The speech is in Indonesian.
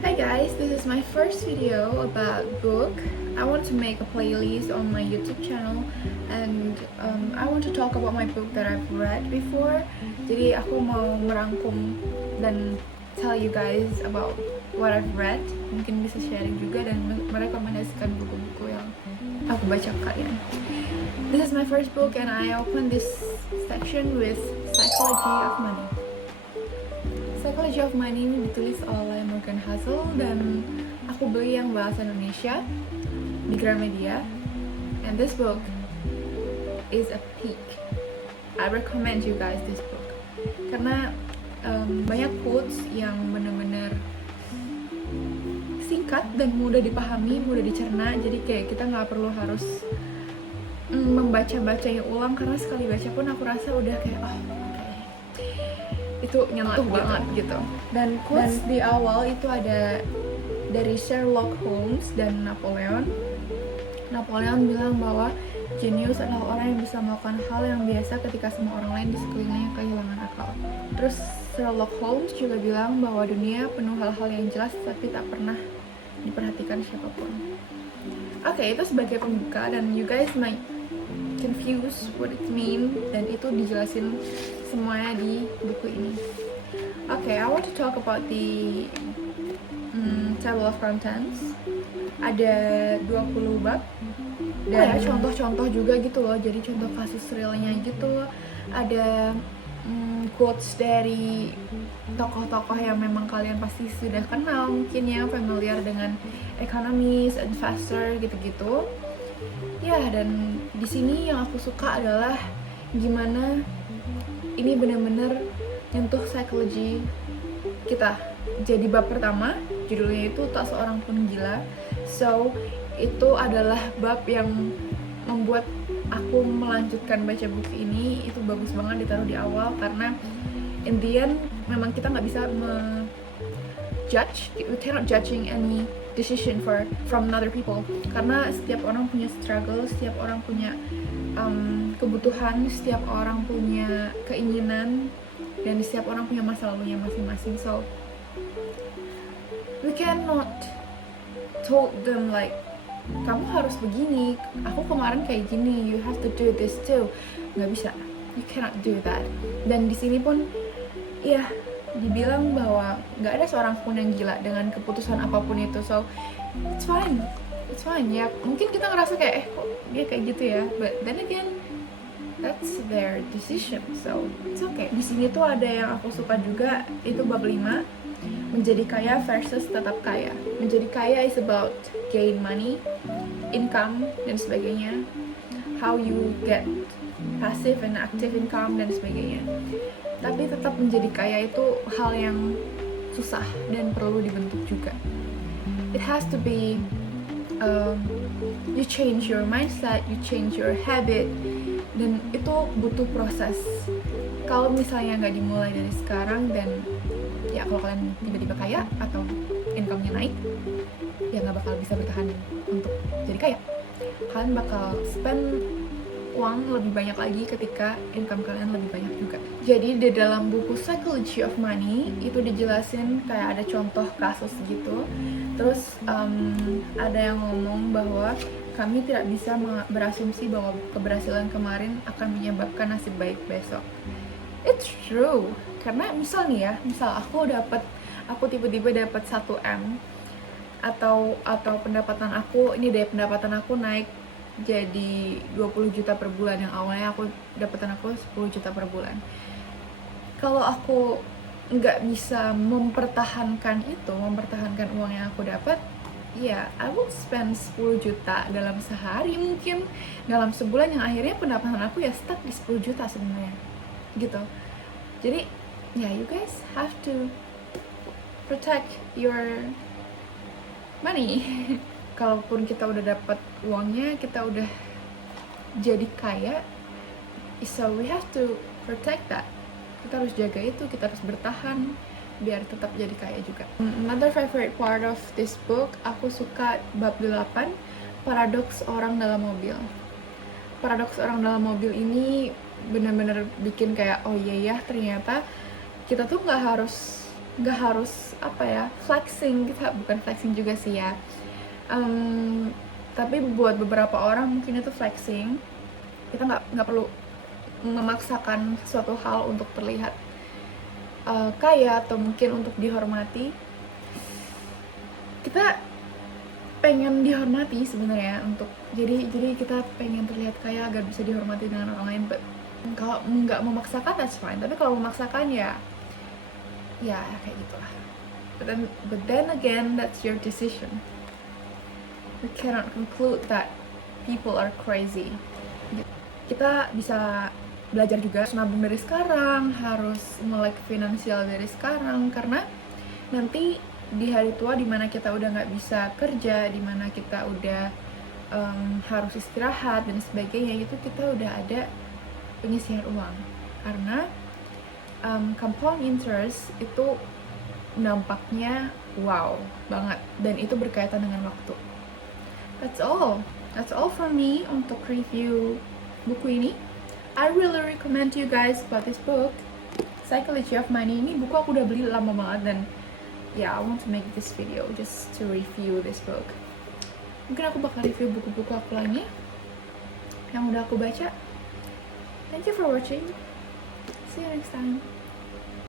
Hi guys, this is my first video about book. I want to make a playlist on my YouTube channel and I want to talk about my book that I've read before. Jadi aku mau merangkum dan tell you guys about what I've read. Mungkin bisa sharing juga dan merekomendasikan buku-buku yang aku baca ke kalian. This is my first book and I open this section with Psychology of Money. Psychology of Money ini ditulis oleh Morgan Housel dan aku beli yang bahasa Indonesia di Gramedia. And this book is a peak. I recommend you guys this book karena banyak quotes yang benar-benar singkat dan mudah dipahami, mudah dicerna. Jadi kayak kita nggak perlu harus membaca-bacanya ulang karena sekali baca pun aku rasa udah kayak itu nyentuh banget gitu. Dan quotes di awal itu ada dari Sherlock Holmes dan Napoleon. Napoleon bilang bahwa jenius adalah orang yang bisa melakukan hal yang biasa ketika semua orang lain di sekelilingnya kehilangan akal. Terus Sherlock Holmes juga bilang bahwa dunia penuh hal-hal yang jelas tapi tak pernah diperhatikan siapapun. Oke, itu sebagai pembuka dan you guys might confuse what it mean dan itu dijelasin semuanya di buku ini. I want to talk about the table of contents. Ada 20 bab dan contoh-contoh juga gitu loh, jadi contoh kasus realnya gitu. Ada quotes dari tokoh-tokoh yang memang kalian pasti sudah kenal, mungkin ya familiar dengan economist, investor gitu-gitu. Ya, dan di sini yang aku suka adalah gimana ini benar-benar nyentuh psikologi kita. Jadi bab pertama judulnya itu Tak Seorang Pun Gila. So itu adalah bab yang membuat aku melanjutkan baca buku ini. Itu bagus banget ditaruh di awal karena in the end memang kita nggak bisa judge, we cannot judging any decision from other people karena setiap orang punya struggle, setiap orang punya kebutuhan, setiap orang punya keinginan dan setiap orang punya masa lalunya masing-masing. So we cannot told them like kamu harus begini, aku kemarin kayak gini, you have to do this too. Nggak bisa, you cannot do that. Dan di sini pun ya dibilang bahwa nggak ada seorang pun yang gila dengan keputusan apapun itu. So it's fine ya. Mungkin kita ngerasa kayak kok dia kayak gitu ya, but then again that's their decision, so it's okay. Di sini tuh ada yang aku suka juga, itu bab 5, menjadi kaya versus tetap kaya. Menjadi kaya is about gain money, income dan sebagainya, how you get passive and active income dan sebagainya. Tapi tetap menjadi kaya itu hal yang susah dan perlu dibentuk juga. It has to be you change your mindset, you change your habit, dan itu butuh proses. Kalau misalnya nggak dimulai dari sekarang, dan ya kalau kalian tiba-tiba kaya atau income-nya naik, ya nggak bakal bisa bertahan untuk jadi kaya. Kalian bakal spend uang lebih banyak lagi ketika income kalian lebih banyak juga. Jadi di dalam buku Psychology of Money itu dijelasin kayak ada contoh kasus gitu. Terus ada yang ngomong bahwa kami tidak bisa berasumsi bahwa keberhasilan kemarin akan menyebabkan nasib baik besok. It's true. Karena misal aku tiba-tiba dapat 1M atau pendapatan aku naik jadi 20 juta per bulan, yang awalnya pendapatan aku 10 juta per bulan. Kalau aku nggak bisa mempertahankan uang yang aku dapat, ya I will spend 10 juta dalam sehari, mungkin dalam sebulan, yang akhirnya pendapatan aku ya stuck di 10 juta sebenarnya gitu. Jadi ya you guys have to protect your money. Kalaupun kita udah dapat uangnya, kita udah jadi kaya, so we have to protect that. Kita harus jaga itu, kita harus bertahan biar tetap jadi kaya juga. Another favorite part of this book, aku suka bab 8, paradoks orang dalam mobil. Paradoks orang dalam mobil ini benar-benar bikin kayak oh iya ya, ternyata kita tuh nggak harus nggak harus apa ya, flexing. Kita bukan flexing juga sih ya, tapi buat beberapa orang mungkin itu flexing. Kita nggak perlu memaksakan suatu hal untuk terlihat kaya atau mungkin untuk dihormati. Kita pengen dihormati sebenarnya, untuk jadi kita pengen terlihat kaya agar bisa dihormati dengan orang lain. But kalau nggak memaksakan, that's fine. Tapi kalau memaksakan, ya kayak gitulah. But then again, that's your decision. We cannot conclude that people are crazy. Kita bisa belajar juga, harus nabung dari sekarang, harus melek finansial dari sekarang, karena nanti di hari tua dimana kita udah nggak bisa kerja, dimana kita udah harus istirahat dan sebagainya, itu kita udah ada penyisihan uang. Karena compound interest itu nampaknya wow banget, dan itu berkaitan dengan waktu. That's all for me untuk review buku ini. I really recommend you guys about this book, Psychology of Money. Ini buku aku udah beli lama banget, dan I want to make this video just to review this book. Mungkin aku bakal review buku-buku aku lagi yang udah aku baca. Thank you for watching. See you next time.